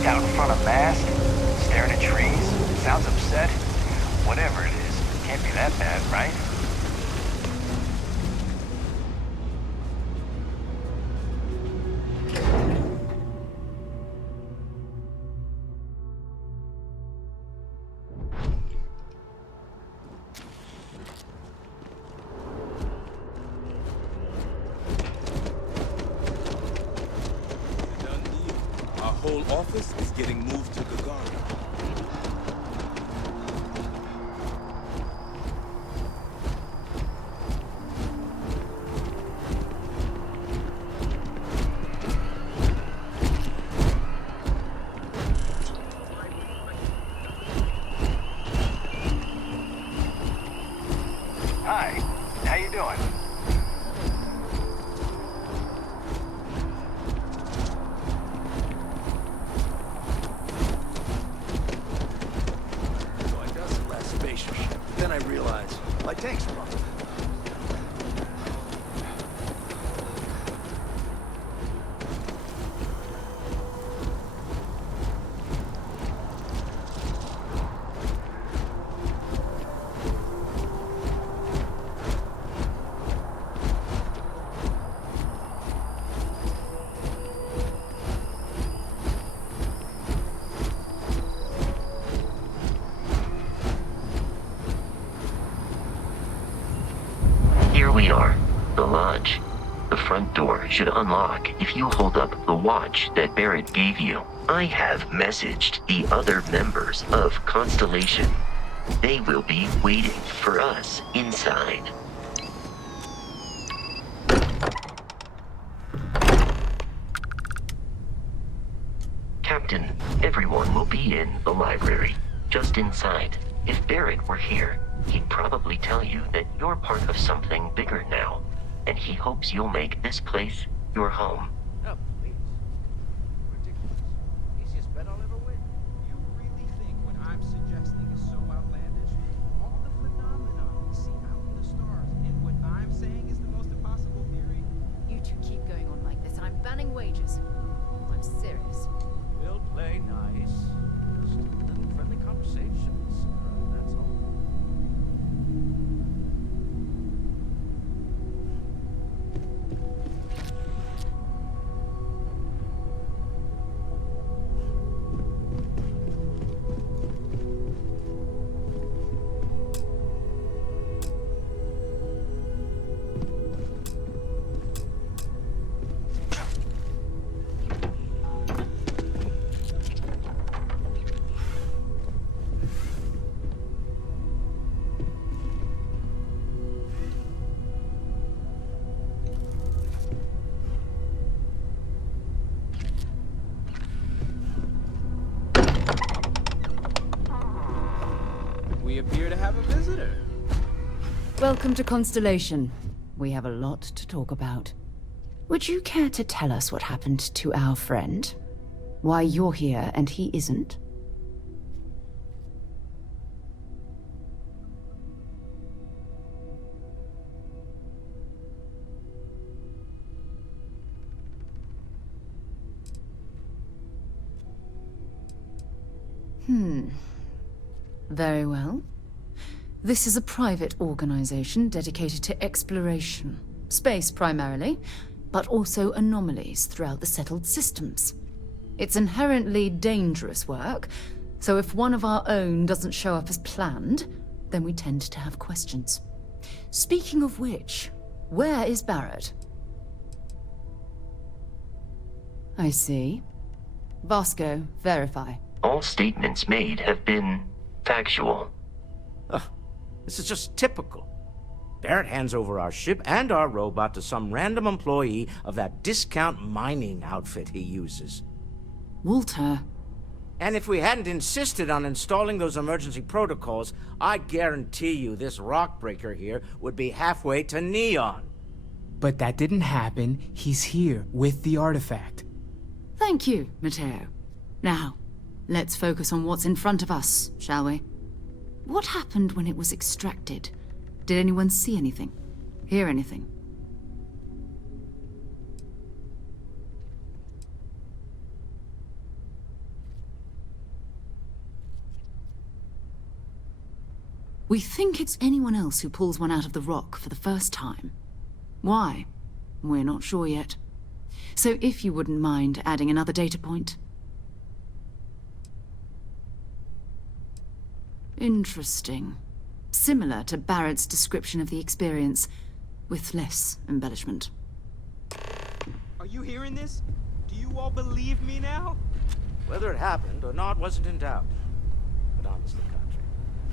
Just out in front of mast, staring at trees. Sounds upset. Whatever it is, can't be that bad, right? Our whole office is getting moved to Gagarin. Hi, how you doing? So I got some last spaceship. Then I realized my tank's wrong. Here we are, the lodge. The front door should unlock if you hold up the watch that Barrett gave you. I have messaged the other members of Constellation. They will be waiting for us inside. Captain, everyone will be in the library, just inside. If Barrett were here, he'd probably tell you that you're part of something bigger now, and he hopes you'll make this place your home. Oh, please. Ridiculous. Easiest bet I'll ever win. You really think what I'm suggesting is so outlandish? All the phenomena we see out in the stars, and what I'm saying is the most impossible theory? You two keep going on like this, and I'm banning wages. I'm serious. We'll play nice. Just a little friendly conversations. That's all. We appear to have a visitor. Welcome to Constellation. We have a lot to talk about. Would you care to tell us what happened to our friend? Why you're here and he isn't? Very well. This is a private organization dedicated to exploration. Space primarily, but also anomalies throughout the settled systems. It's inherently dangerous work, so if one of our own doesn't show up as planned, then we tend to have questions. Speaking of which, where is Barrett? I see. Vasco, verify. All statements made have been factual. This is just typical. Barrett hands over our ship and our robot to some random employee of that discount mining outfit he uses. Walter. And if we hadn't insisted on installing those emergency protocols, I guarantee you this rock breaker here would be halfway to Neon. But that didn't happen. He's here with the artifact. Thank you, Matteo. Now, let's focus on what's in front of us, shall we? What happened when it was extracted? Did anyone see anything? Hear anything? We think it's anyone else who pulls one out of the rock for the first time. Why? We're not sure yet. So if you wouldn't mind adding another data point. Interesting. Similar to Barrett's description of the experience, with less embellishment. Are you hearing this? Do you all believe me now? Whether it happened or not wasn't in doubt. But honestly, Country,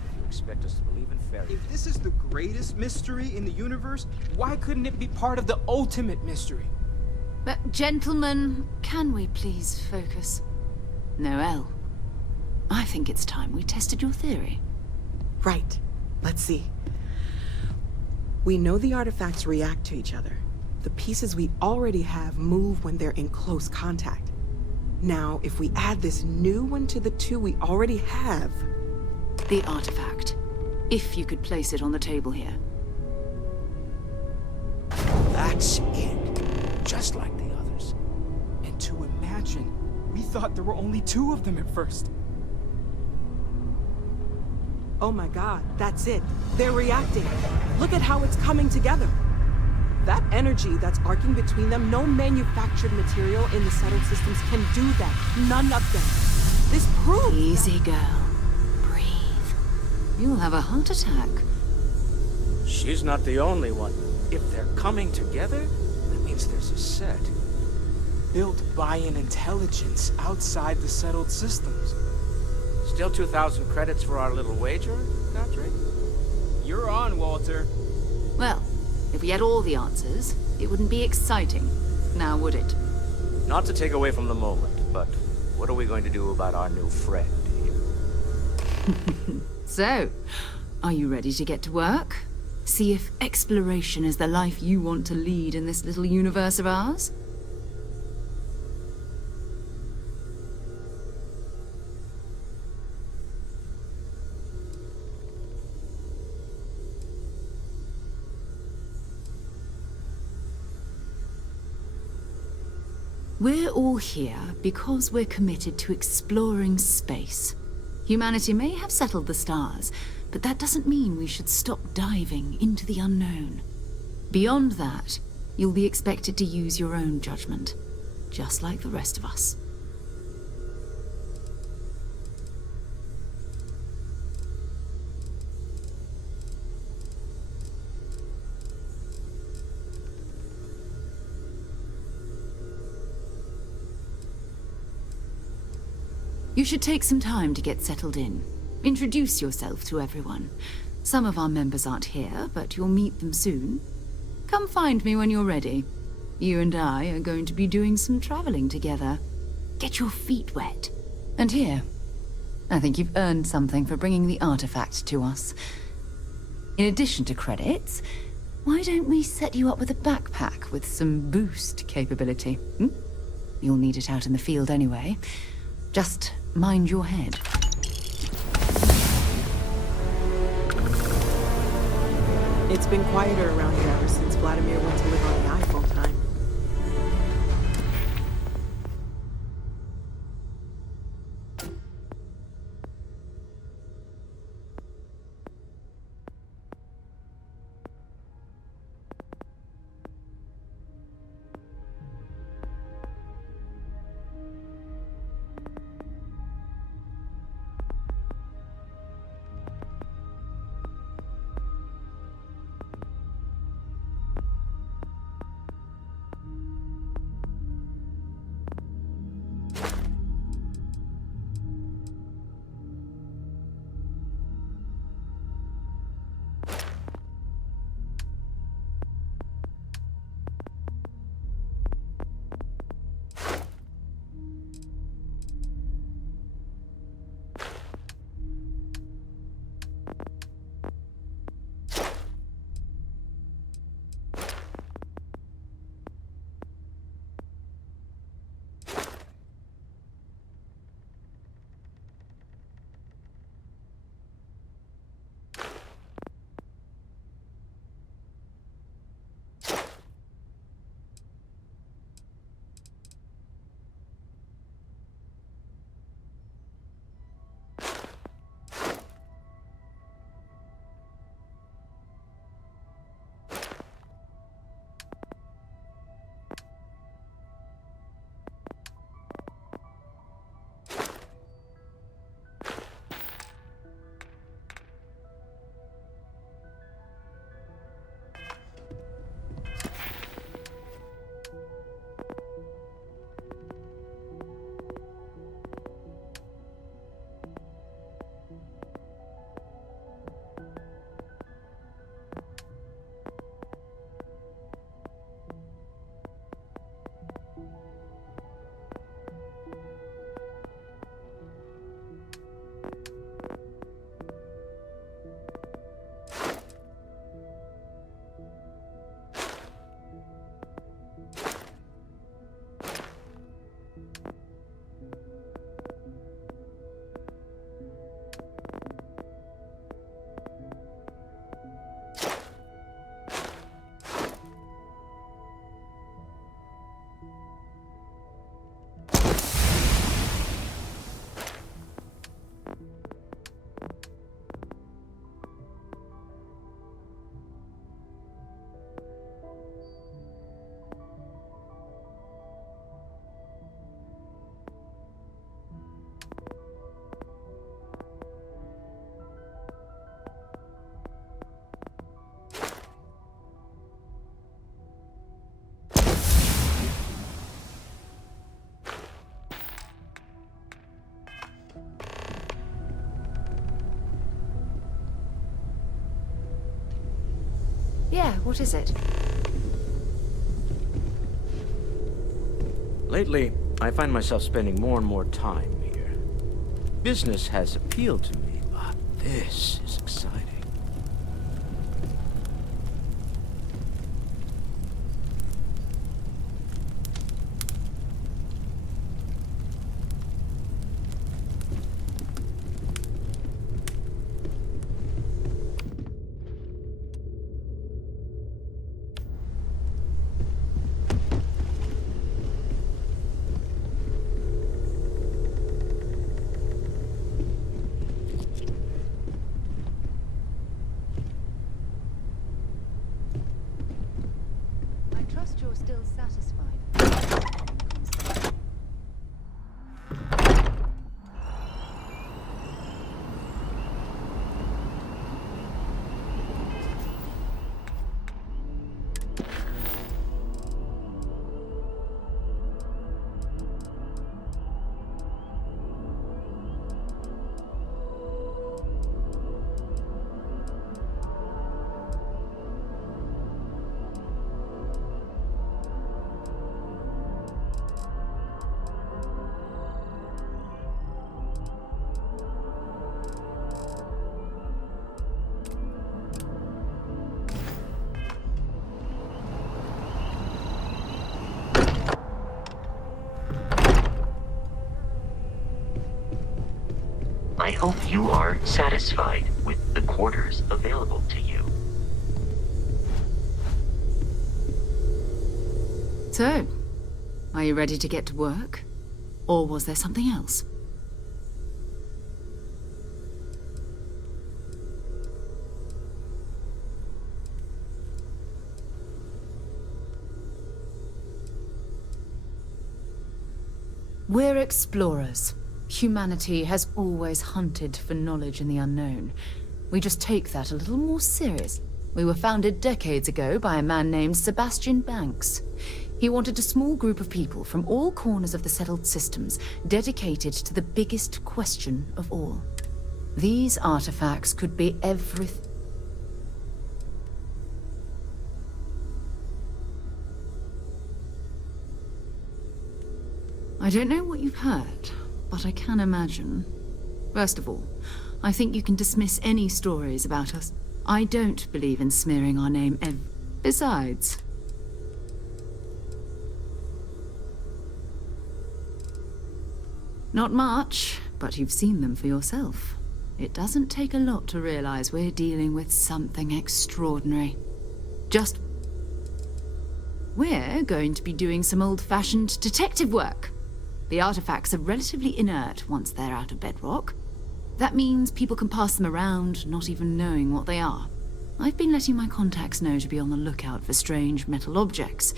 if you expect us to believe in fairy If this is the greatest mystery in the universe, Why couldn't it be part of the ultimate mystery? But gentlemen, can we please focus? Noel, I think it's time we tested your theory. Right. Let's see. We know the artifacts react to each other. The pieces we already have move when they're in close contact. Now, if we add this new one to the two we already have... The artifact. If you could place it on the table here. That's it. Just like the others. And to imagine, we thought there were only 2 of them at first. Oh my god, that's it. They're reacting. Look at how it's coming together. That energy that's arcing between them, no manufactured material in the settled systems can do that. None of them. This proves Easy, girl. Breathe. You'll have a heart attack. She's not the only one. If they're coming together, that means there's a set. Built by an intelligence outside the settled systems. Still 2,000 credits for our little wager, Country? you're on, Walter. Well, if we had all the answers, it wouldn't be exciting. Now, would it? Not to take away from the moment, but what are we going to do about our new friend here? So, are you ready to get to work? See if exploration is the life you want to lead in this little universe of ours? We're all here because we're committed to exploring space. Humanity may have settled the stars, but that doesn't mean we should stop diving into the unknown. Beyond that, you'll be expected to use your own judgment, just like the rest of us. You should take some time to get settled in. Introduce yourself to everyone. Some of our members aren't here, but you'll meet them soon. Come find me when you're ready. You and I are going to be doing some traveling together. Get your feet wet. And here, I think you've earned something for bringing the artifact to us. In addition to credits, why don't we set you up with a backpack with some boost capability? Hmm? You'll need it out in the field anyway. Just mind your head. It's been quieter around here ever since Vladimir went to live on the eye full time. Yeah, what is it? Lately, I find myself spending more and more time here. Business has appealed to me, but this is exciting. I trust you're still satisfied. I hope you are satisfied with the quarters available to you. So, are you ready to get to work? Or was there something else? We're explorers. Humanity has always hunted for knowledge in the unknown. We just take that a little more serious. We were founded decades ago by a man named Sebastian Banks. He wanted a small group of people from all corners of the settled systems dedicated to the biggest question of all. These artifacts could be everything. I don't know what you've heard, but I can imagine. First of all, I think you can dismiss any stories about us. I don't believe in smearing our name Besides, not much, but you've seen them for yourself. It doesn't take a lot to realize we're dealing with something extraordinary. We're going to be doing some old-fashioned detective work. The artifacts are relatively inert once they're out of bedrock. That means people can pass them around, not even knowing what they are. I've been letting my contacts know to be on the lookout for strange metal objects.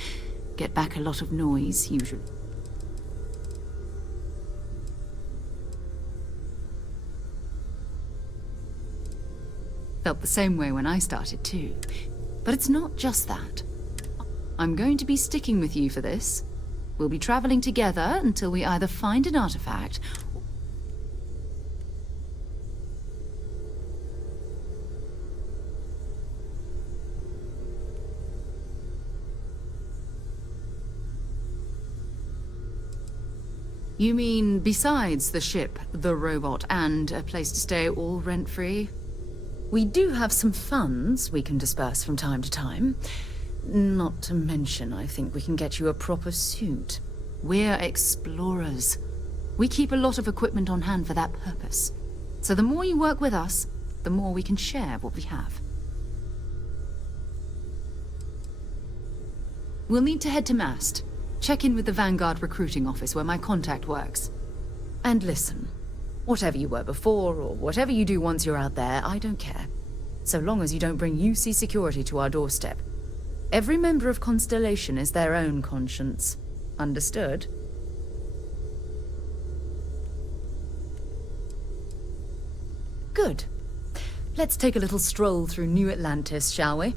Get back a lot of noise, usually. Felt the same way when I started too. But it's not just that. I'm going to be sticking with you for this. We'll be traveling together until we either find an artifact or... You mean besides the ship, the robot, and a place to stay all rent-free? We do have some funds we can disperse from time to time. Not to mention, I think we can get you a proper suit. We're explorers. We keep a lot of equipment on hand for that purpose. So the more you work with us, the more we can share what we have. We'll need to head to Mast. Check in with the Vanguard recruiting office where my contact works. And listen, whatever you were before, or whatever you do once you're out there, I don't care. So long as you don't bring UC security to our doorstep. Every member of Constellation is their own conscience. Understood? Good. Let's take a little stroll through New Atlantis, shall we?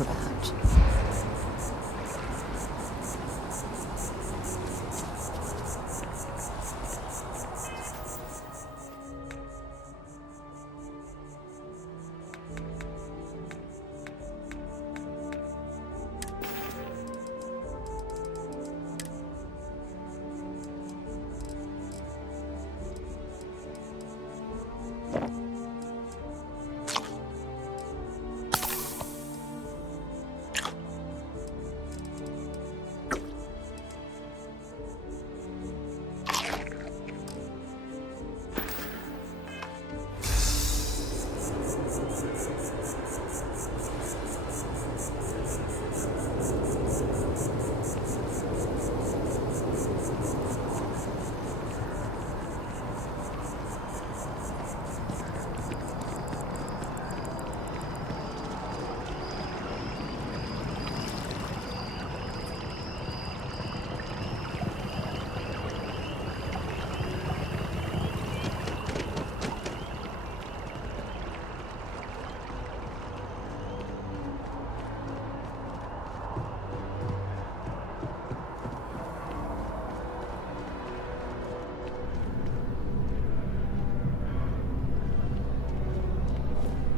acrobat.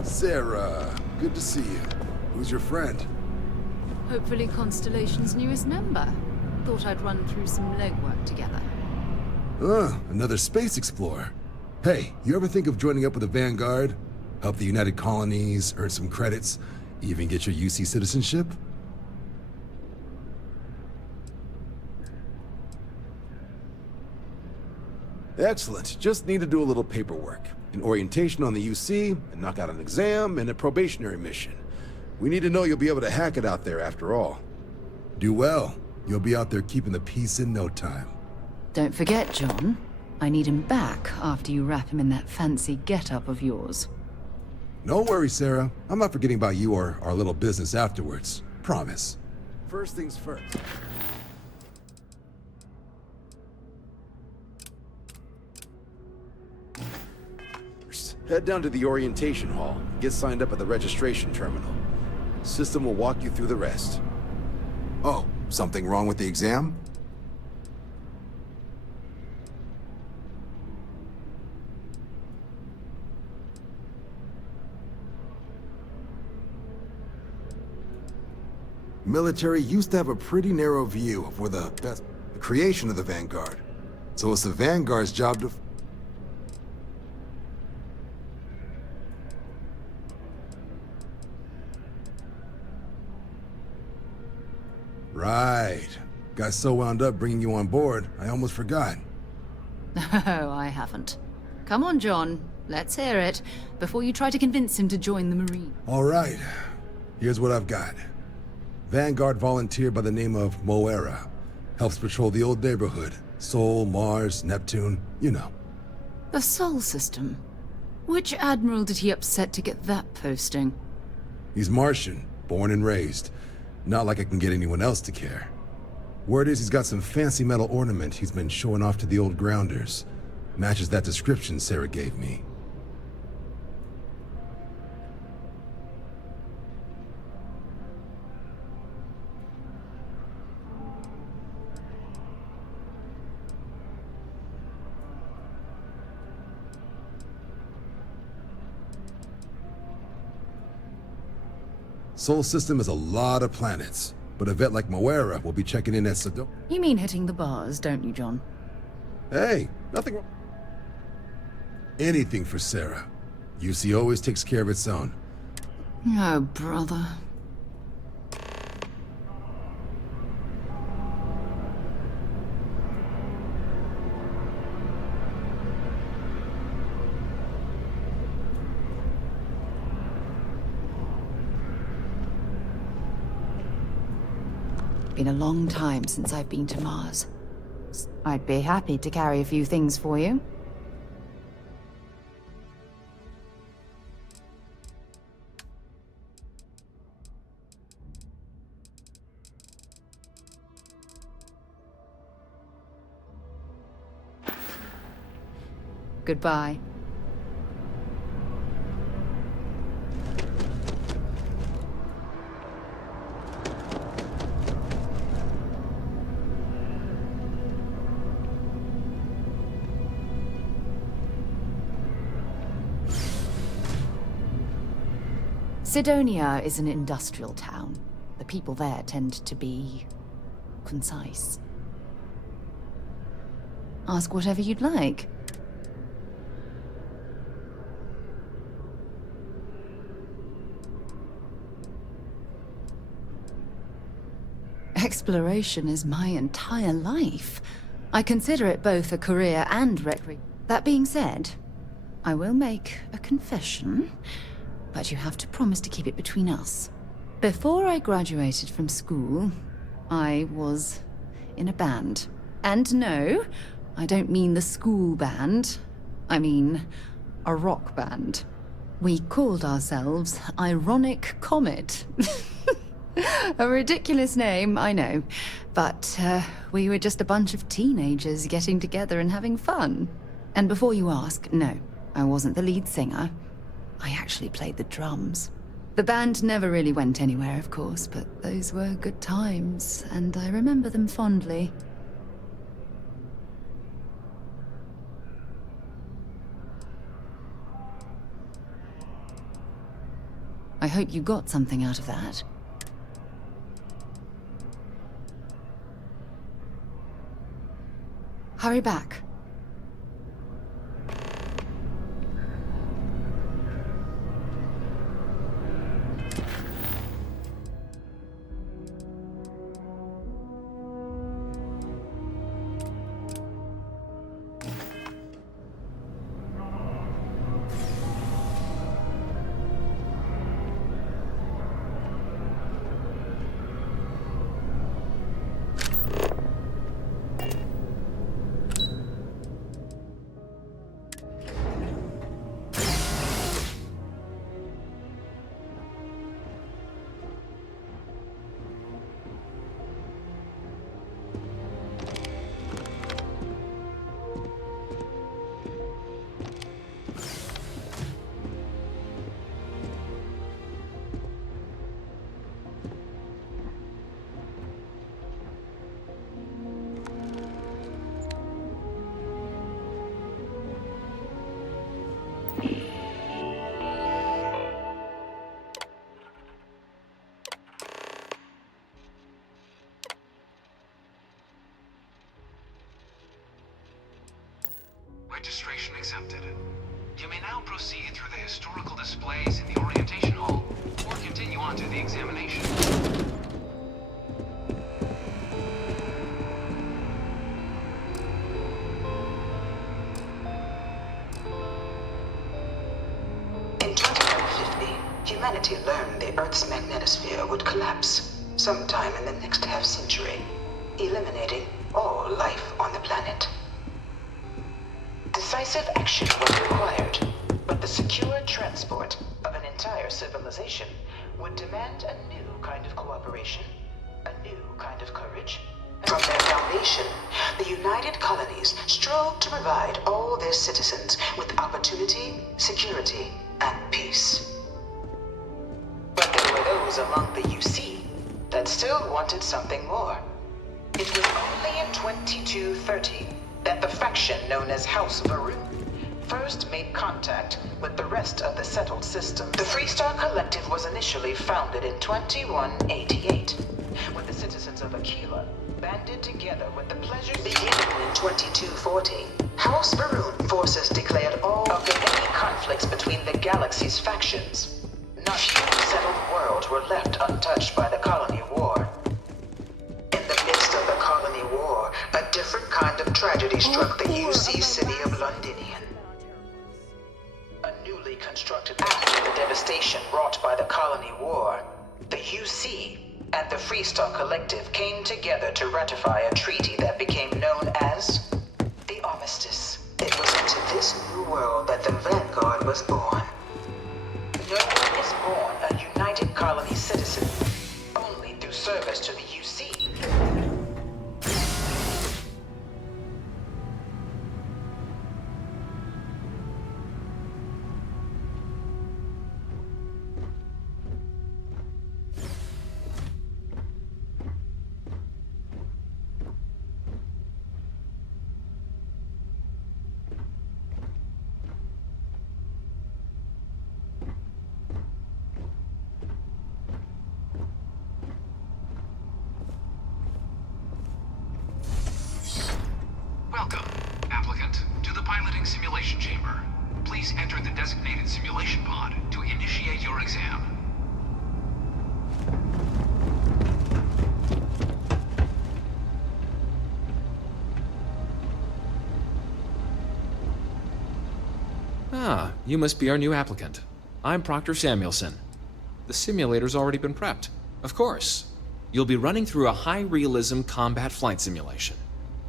Sarah, good to see you. Who's your friend? Hopefully Constellation's newest member. Thought I'd run through some legwork together. Another space explorer. Hey, you ever think of joining up with the Vanguard? Help the United Colonies, earn some credits, even get your UC citizenship? Excellent. Just need to do a little paperwork. An orientation on the UC, and knock out an exam, and a probationary mission. We need to know you'll be able to hack it out there after all. Do well. You'll be out there keeping the peace in no time. Don't forget, John. I need him back after you wrap him in that fancy get-up of yours. No worries, Sarah. I'm not forgetting about you or our little business afterwards. Promise. First things first. Head down to the orientation hall. Get signed up at the registration terminal. System will walk you through the rest. Oh, something wrong with the exam? Military used to have a pretty narrow view of where the creation of the Vanguard. So it's the Vanguard's job to... Right. Got so wound up bringing you on board, I almost forgot. Oh, I haven't. Come on, John. Let's hear it, before you try to convince him to join the Marine. All right. Here's what I've got. Vanguard volunteer by the name of Moira. Helps patrol the old neighborhood. Sol, Mars, Neptune, you know. The Sol system? Which admiral did he upset to get that posting? He's Martian, born and raised. Not like I can get anyone else to care. Word is he's got some fancy metal ornament he's been showing off to the old grounders. Matches that description Sarah gave me. Sol system has a lot of planets, but a vet like Moira will be checking in at Sado. You mean hitting the bars, don't you, John? Hey, nothing wrong. Anything for Sarah. UC always takes care of its own. Oh, brother. Been a long time since I've been to Mars. I'd be happy to carry a few things for you. Goodbye. Sidonia is an industrial town. The people there tend to be concise. Ask whatever you'd like. Exploration is my entire life. I consider it both a career and recreation. That being said, I will make a confession, but you have to promise to keep it between us. Before I graduated from school, I was in a band. And no, I don't mean the school band. I mean a rock band. We called ourselves Ironic Comet. A ridiculous name, I know. But we were just a bunch of teenagers getting together and having fun. And before you ask, no, I wasn't the lead singer. I actually played the drums. The band never really went anywhere, of course, but those were good times, and I remember them fondly. I hope you got something out of that. Hurry back. Registration accepted. You may now proceed through the historical displays in the orientation hall, or continue on to the examination. In 2150, humanity learned the Earth's magnetosphere would collapse sometime in the next half-century, eliminating all life on the planet. Decisive action was required, but the secure transport of an entire civilization would demand a new kind of cooperation, a new kind of courage. From their foundation, the United Colonies strove to provide all their citizens with opportunity, security, and peace. But there were those among the UC that still wanted something more. It was only in 2230 that the faction known as House Varun first made contact with the rest of the settled system. The Freestar Collective was initially founded in 2188, when the citizens of Aquila banded together with the pleasures. Beginning in 2240, House Varun forces declared all of the many conflicts between the galaxy's factions. Not few settled worlds were left untouched by the colony war. In the midst of the colony war, a different kind of tragedy struck the UC city of Londinian. A newly constructed after the devastation wrought by the colony war, the UC and the Freestar Collective came together to ratify a treaty that became known as the Armistice. It was into this new world that the Vanguard was born. No one is born a United Colony citizen only through service to the UC. exam. Ah, you must be our new applicant. I'm Proctor Samuelson. The simulator's already been prepped. Of course. You'll be running through a high-realism combat flight simulation,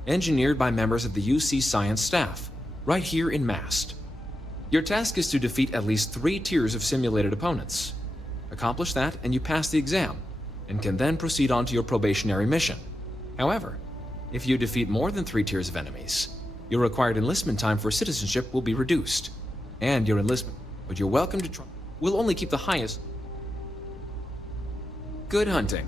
engineered by members of the UC Science staff, right here in Mast. Your task is to defeat at least 3 tiers of simulated opponents. Accomplish that, and you pass the exam, and can then proceed on to your probationary mission. However, if you defeat more than 3 tiers of enemies, your required enlistment time for citizenship will be reduced, and your enlistment, but you're welcome to try. We'll only keep the highest. Good hunting.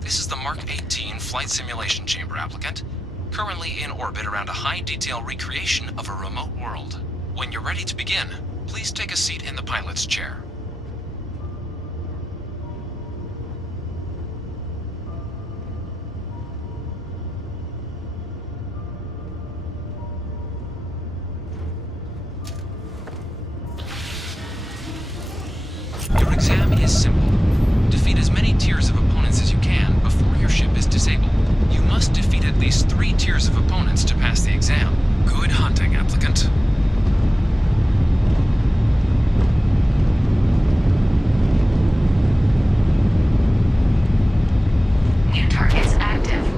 This is the Mark 18 Flight Simulation Chamber applicant, currently in orbit around a high-detail recreation of a remote world. When you're ready to begin, please take a seat in the pilot's chair. Your exam is simple. Defeat as many tiers of opponents as you can before your ship is disabled. You must defeat at least 3 tiers of opponents to pass the exam. Good hunting, applicant. New targets active.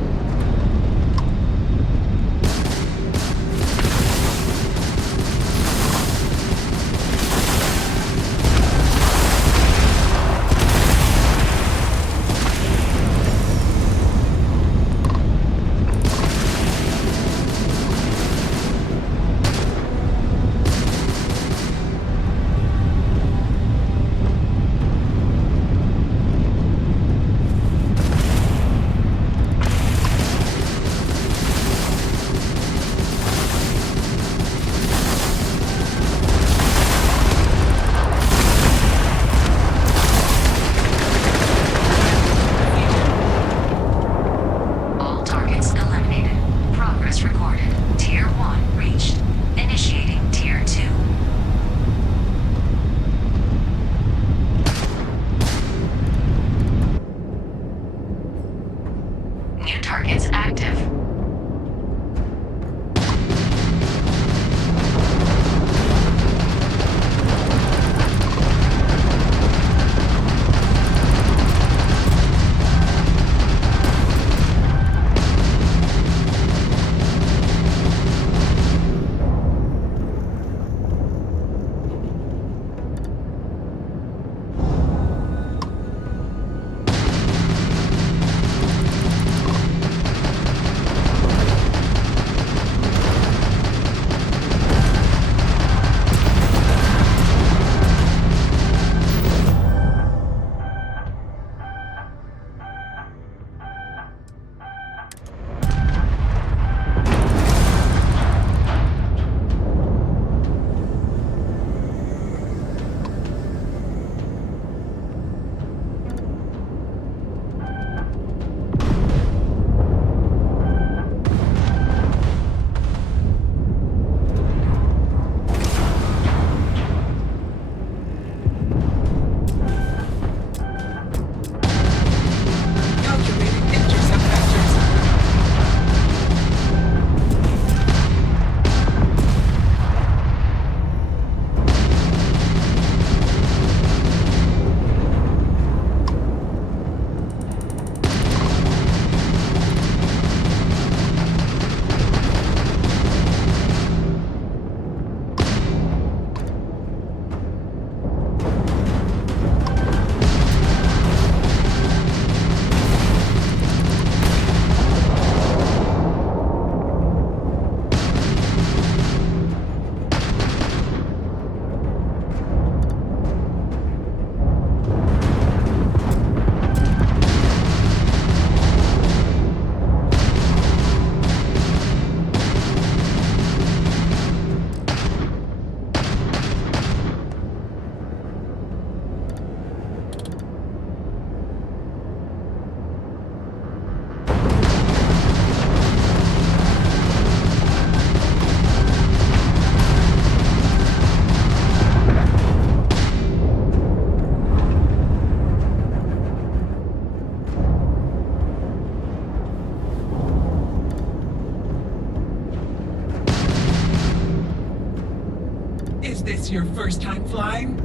First time flying?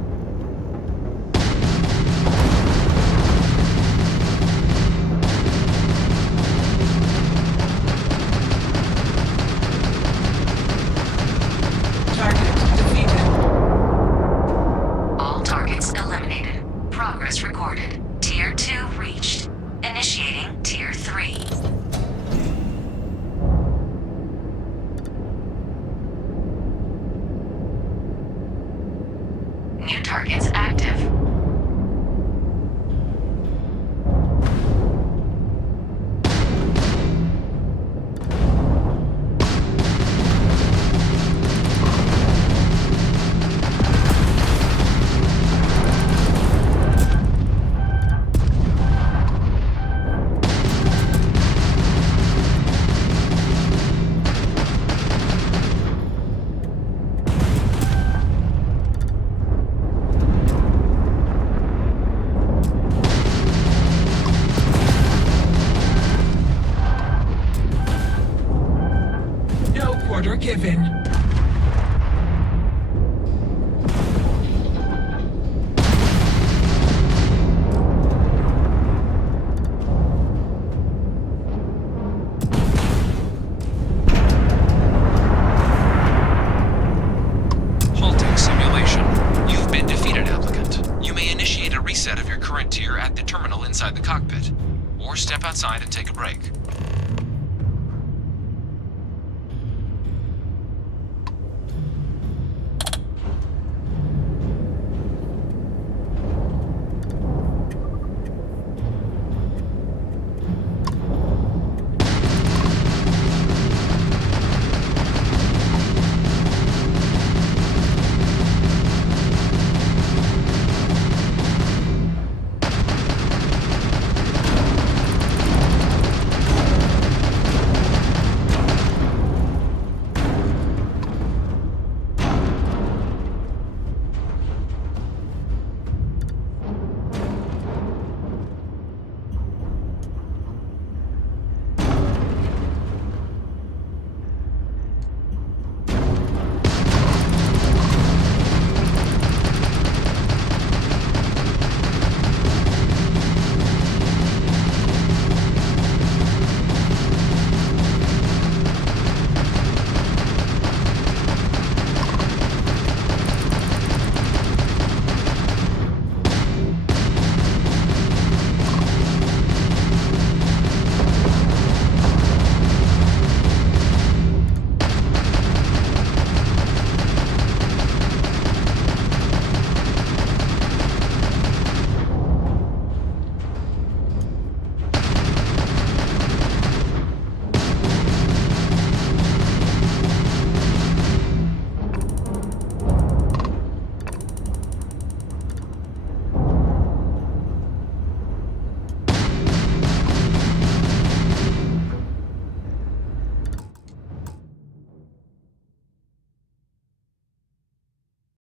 Target defeated. All targets eliminated. Progress recorded. Tier 2 reached. Initiating Tier 3. New targets active. No quarter given. Halting simulation. You've been defeated, applicant. You may initiate a reset of your current tier at the terminal inside the cockpit, or step outside and take a break.